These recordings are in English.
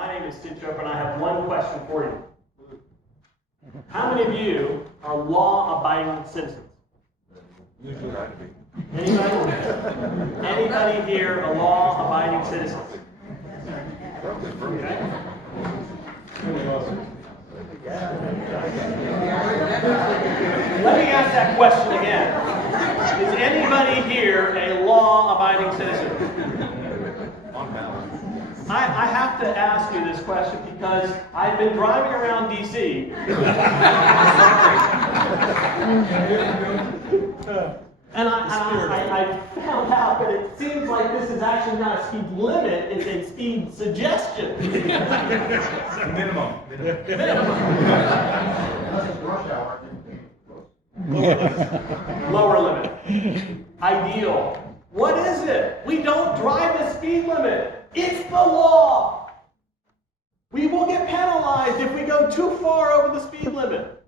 My name is Chopra, and I have one question for you. How many of you are law-abiding citizens? Anybody? Anybody here a law-abiding citizen? Okay. Let me ask that question again. Is anybody here a law-abiding citizen? I have to ask you this question because I've been driving around D.C. and I found out that it seems like this is actually not a speed limit, it's a speed suggestion. Minimum. Lower limit. Ideal. What is it? We don't drive the speed limit. It's the law. We will get penalized if we go too far over the speed limit.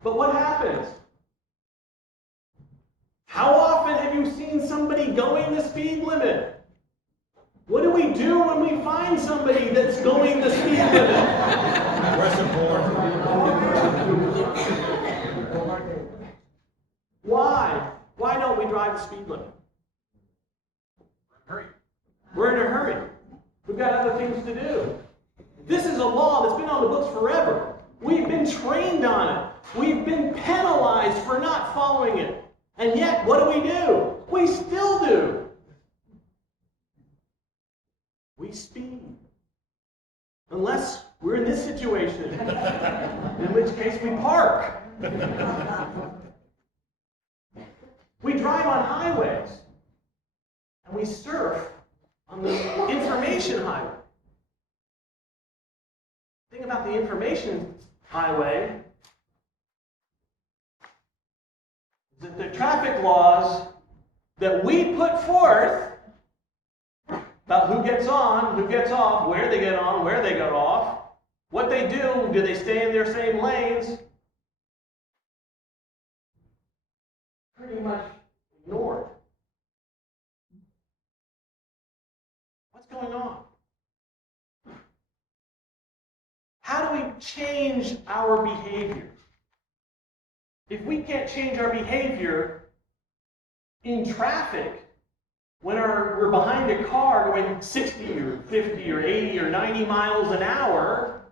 But what happens? How often have you seen somebody going the speed limit? What do we do when we find somebody that's going the speed limit? Why? Why don't we drive the speed limit? Hurry. We're in a hurry. We've got other things to do. This is a law that's been on the books forever. We've been trained on it. We've been penalized for not following it. And yet, what do? We still do. We speed. Unless we're in this situation, in which case we park. We drive on highways, and we surf on the information highway. The thing about the information highway is that the traffic laws that we put forth about who gets on, who gets off, where they get on, where they get off, what they do they stay in their same lanes, pretty much ignored. What's going on? How do we change our behavior? If we can't change our behavior in traffic, when we're behind a car going 60 or 50 or 80 or 90 miles an hour,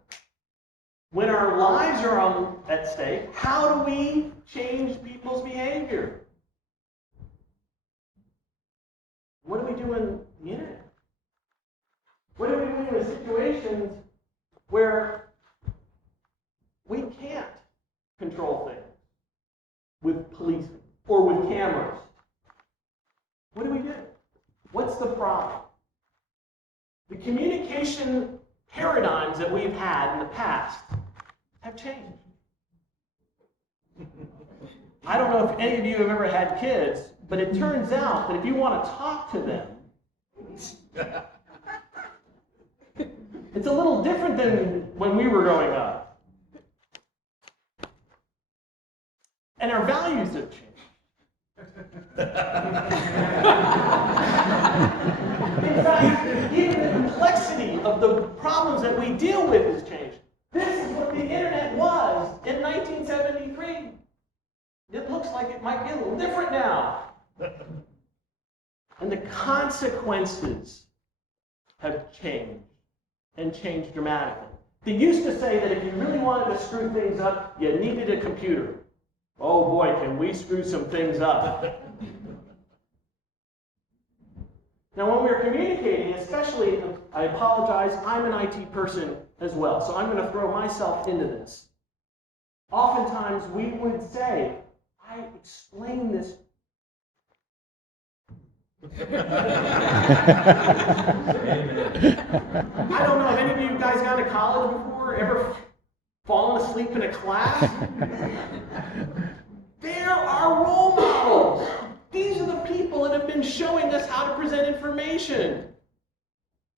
when our lives are at stake, how do we change people's behavior? What do we do in the internet? What do we do in situations where we can't control things with police or with cameras? What do we do? What's the problem? The communication paradigms that we've had in the past have changed. I don't know if any of you have ever had kids, but it turns out that if you want to talk to them, it's a little different than when we were growing up. And our values have changed. In fact, even the complexity of the problems that we deal with has changed. This is what the internet was in 1973. It looks like it might be a little different now. And the consequences have changed, and changed dramatically. They used to say that if you really wanted to screw things up, you needed a computer. Oh boy, can we screw some things up. Now when we're communicating, especially, I apologize, I'm an IT person as well, so I'm going to throw myself into this. Oftentimes we would say, I explain this. I don't know if any of you guys gone to college before, ever fallen asleep in a class? There are role models. These are the people that have been showing us how to present information.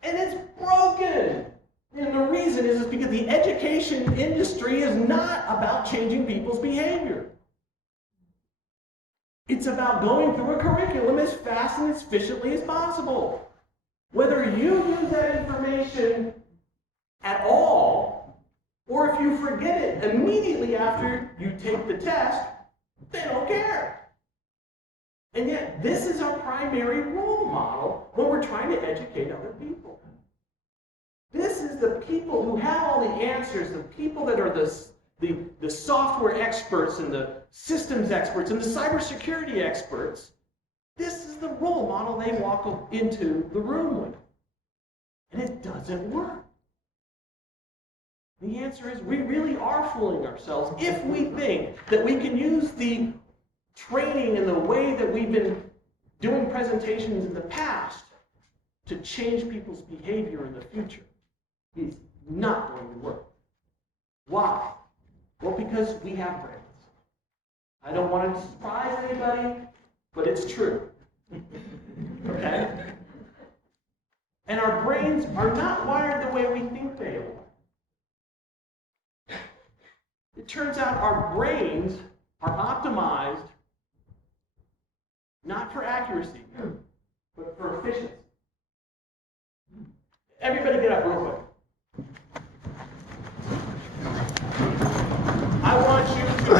And it's broken. And the reason is because the education industry is not about changing people's behavior. It's about going through a curriculum as fast and as efficiently as possible. Whether you use that information at all, or if you forget it immediately after you take the test, they don't care. And yet, this is our primary role model when we're trying to educate other people. This is the people who have all the answers, the people that are the software experts and the systems experts and the cybersecurity experts. This is the role model they walk into the room with. And it doesn't work. The answer is we really are fooling ourselves if we think that we can use the training and the way that we've been doing presentations in the past to change people's behavior in the future. It's not going to work. Why? Well, because we have brains. I don't want to surprise anybody, but it's true. Okay? And our brains are not wired the way we think they are. It turns out our brains are optimized not for accuracy, but for efficiency. Everybody get up real quick. I want you to do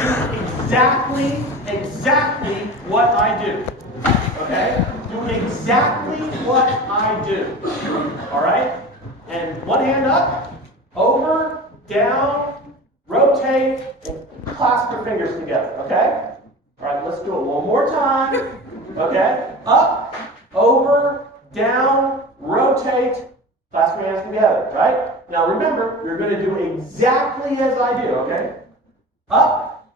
exactly what I do. Okay? Do exactly what I do. All right? And one hand up, over, down, rotate, and clasp your fingers together. Okay? All right, let's do it one more time. Okay? Up, over, down, rotate, clasp your hands together. Right? Now remember, you're going to do exactly as I do. Okay? Up,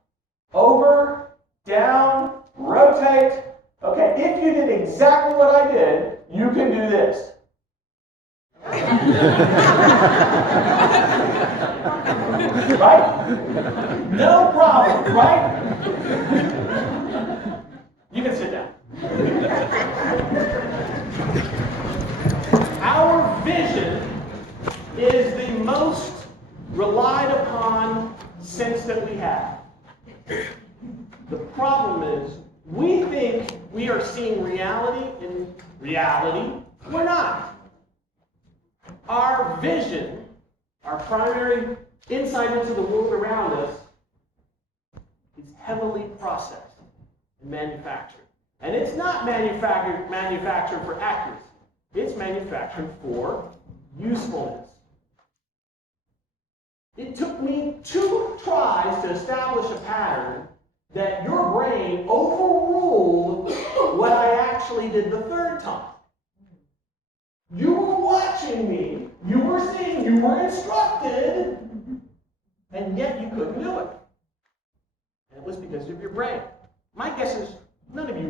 over, down, rotate. Okay, if you did exactly what I did, you can do this. Right? No problem, right? You can sit down. Our vision is the most relied upon sense that we have. The problem is, we think we are seeing reality. In reality, we're not. Our vision, our primary insight into the world around us, is heavily processed and manufactured. And it's not manufactured for accuracy. It's manufactured for usefulness. It took me 2 tries to establish a pattern that your brain overruled what I actually did the 3rd time. You were watching me, you were seeing, you were instructed, and yet you couldn't do it. And it was because of your brain. My guess is none of you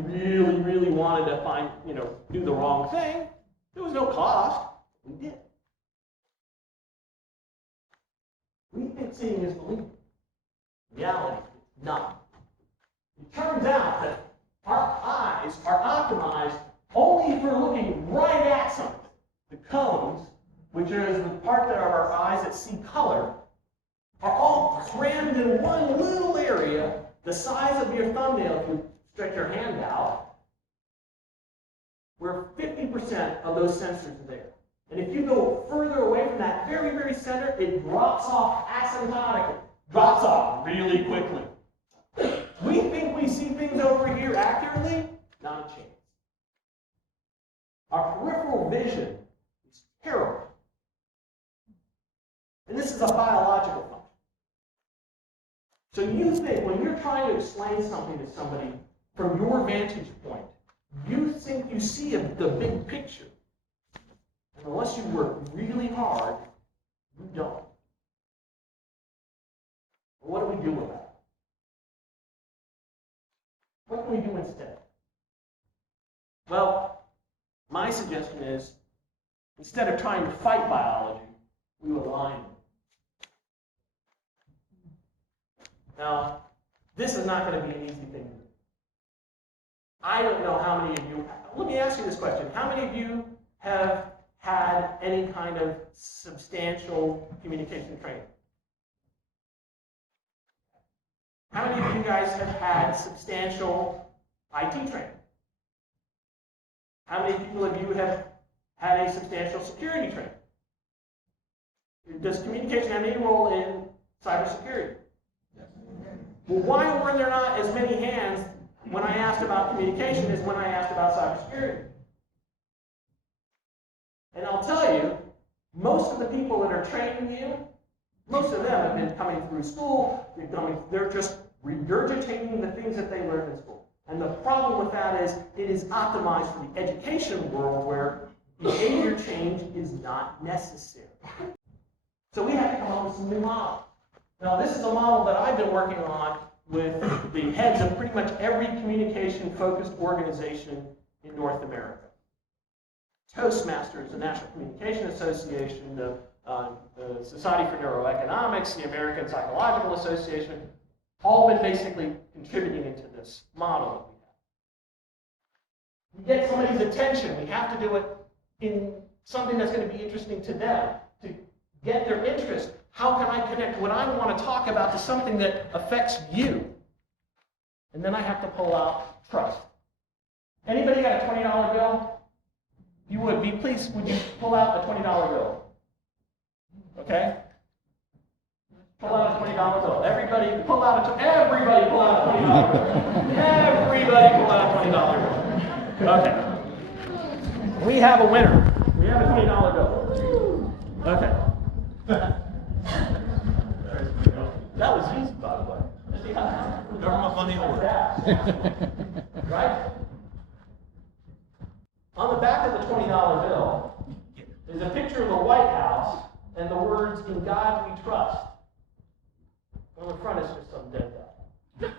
really wanted to do the wrong thing. There was no cost. We did. We think seeing is believing. Reality is not. It turns out that our eyes are optimized only if we're looking right at something. The cones, which is the part of our eyes that see color, are all crammed in one little area, the size of your thumbnail if you stretch your hand out, where 50% of those sensors are there. And if you go further away from that very center, it drops off asymptotically, drops off really quickly. We think we see things over here accurately, not a chance. Our peripheral vision is terrible. And this is a biological function. So you think when you're trying to explain something to somebody from your vantage point, you think you see the big picture. And unless you work really hard, you don't. What do we do with that? What can we do instead? Well, my suggestion is, instead of trying to fight biology, we align it. Now, this is not going to be an easy thing to do. I don't know how many of you, let me ask you this question. How many of you have had any kind of substantial communication training? How many of you guys have had substantial IT training? How many people of you have had a substantial security training. Does communication have any role in cybersecurity? Yes. Well, why were there not as many hands when I asked about communication as when I asked about cybersecurity? And I'll tell you, most of the people that are training you, most of them have been coming through school, they're just regurgitating the things that they learned in school. And the problem with that is it is optimized for the education world where behavior change is not necessary. So we have to come up with some new models. Now this is a model that I've been working on with the heads of pretty much every communication-focused organization in North America. Toastmasters, the National Communication Association, the Society for Neuroeconomics, the American Psychological Association, all been basically contributing into this model that we have. We get somebody's attention, we have to do it in something that's going to be interesting to them, to get their interest. How can I connect what I want to talk about to something that affects you? And then I have to pull out trust. Anybody got a $20 bill? If you would, would you pull out a $20 bill? Okay? Pull out a $20 bill. Everybody pull out a $20 bill. Everybody pull out a $20 bill. Okay. We have a winner. We have a $20 bill. Okay. That was easy, by the way. Government money order. Right? On the back of the $20 bill is a picture of the White House and the words, "In God we trust." On the front is just some dead guy.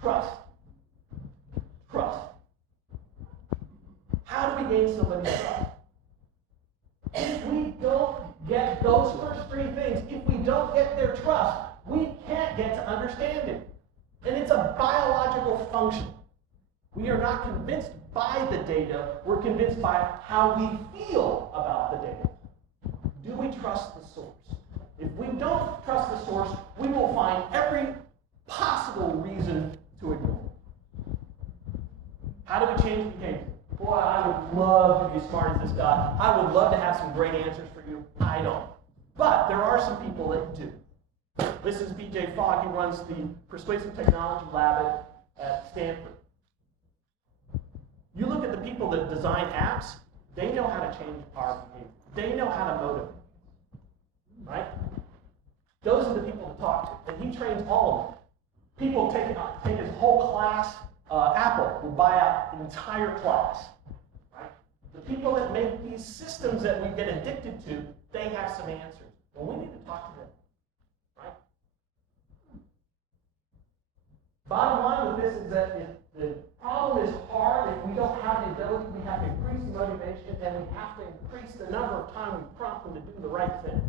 Trust. Trust. How do we gain somebody's trust? If we don't get those first three things, if we don't get their trust, we can't get to understanding. And it's a biological function. We are not convinced by the data, we're convinced by how we feel about the data. Do we trust the source? If we don't trust the source, we will find every possible reason to ignore it. How do we change behavior? Boy, I would love to be as smart as this guy. I would love to have some great answers for you. I don't. But there are some people that do. This is BJ Fogg. He runs the Persuasive Technology Lab at Stanford. You look at the people that design apps, they know how to change our behavior. They know how to motivate. Right? Those are the people to talk to. And he trains all of them. People take his whole class. Apple will buy out an entire class. Right? The people that make these systems that we get addicted to, they have some answers. Well, we need to talk to them. Right? Bottom line with this is that if the problem is hard, if we don't have the ability, we have to increase the motivation, and we have to increase the number of times we prompt them to do the right thing.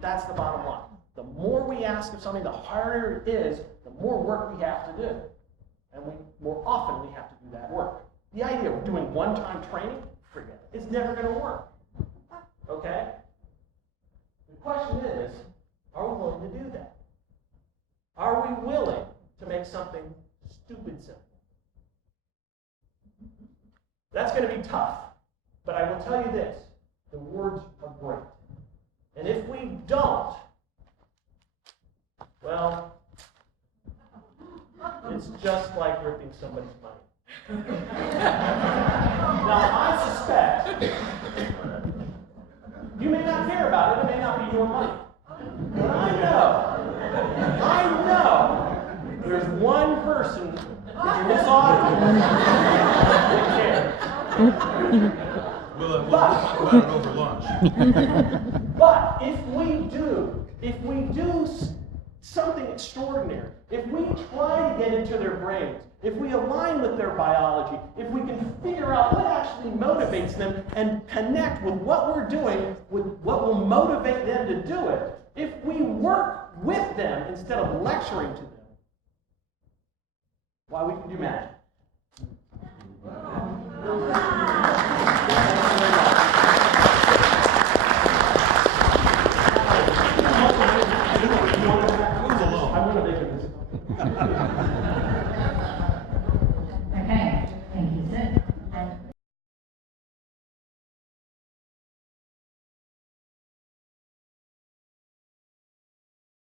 That's the bottom line. The more we ask of something, the harder it is, the more work we have to do. And more often we have to do that work. The idea of doing one-time training, forget it. It's never going to work. Okay? The question is, are we willing to do that? Are we willing to make something stupid simple? That's going to be tough. But I will tell you this, the words are great. And if we don't, well, it's just like ripping somebody's money. Now, I suspect you may not care about it, it may not be your money. But I know there's one person in this audience that cares. We'll talk about it over lunch. But if we do something extraordinary, if we try to get into their brains, if we align with their biology, if we can figure out what actually motivates them and connect with what we're doing, with what will motivate them to do it, if we work with them instead of lecturing to them, why, we can do magic.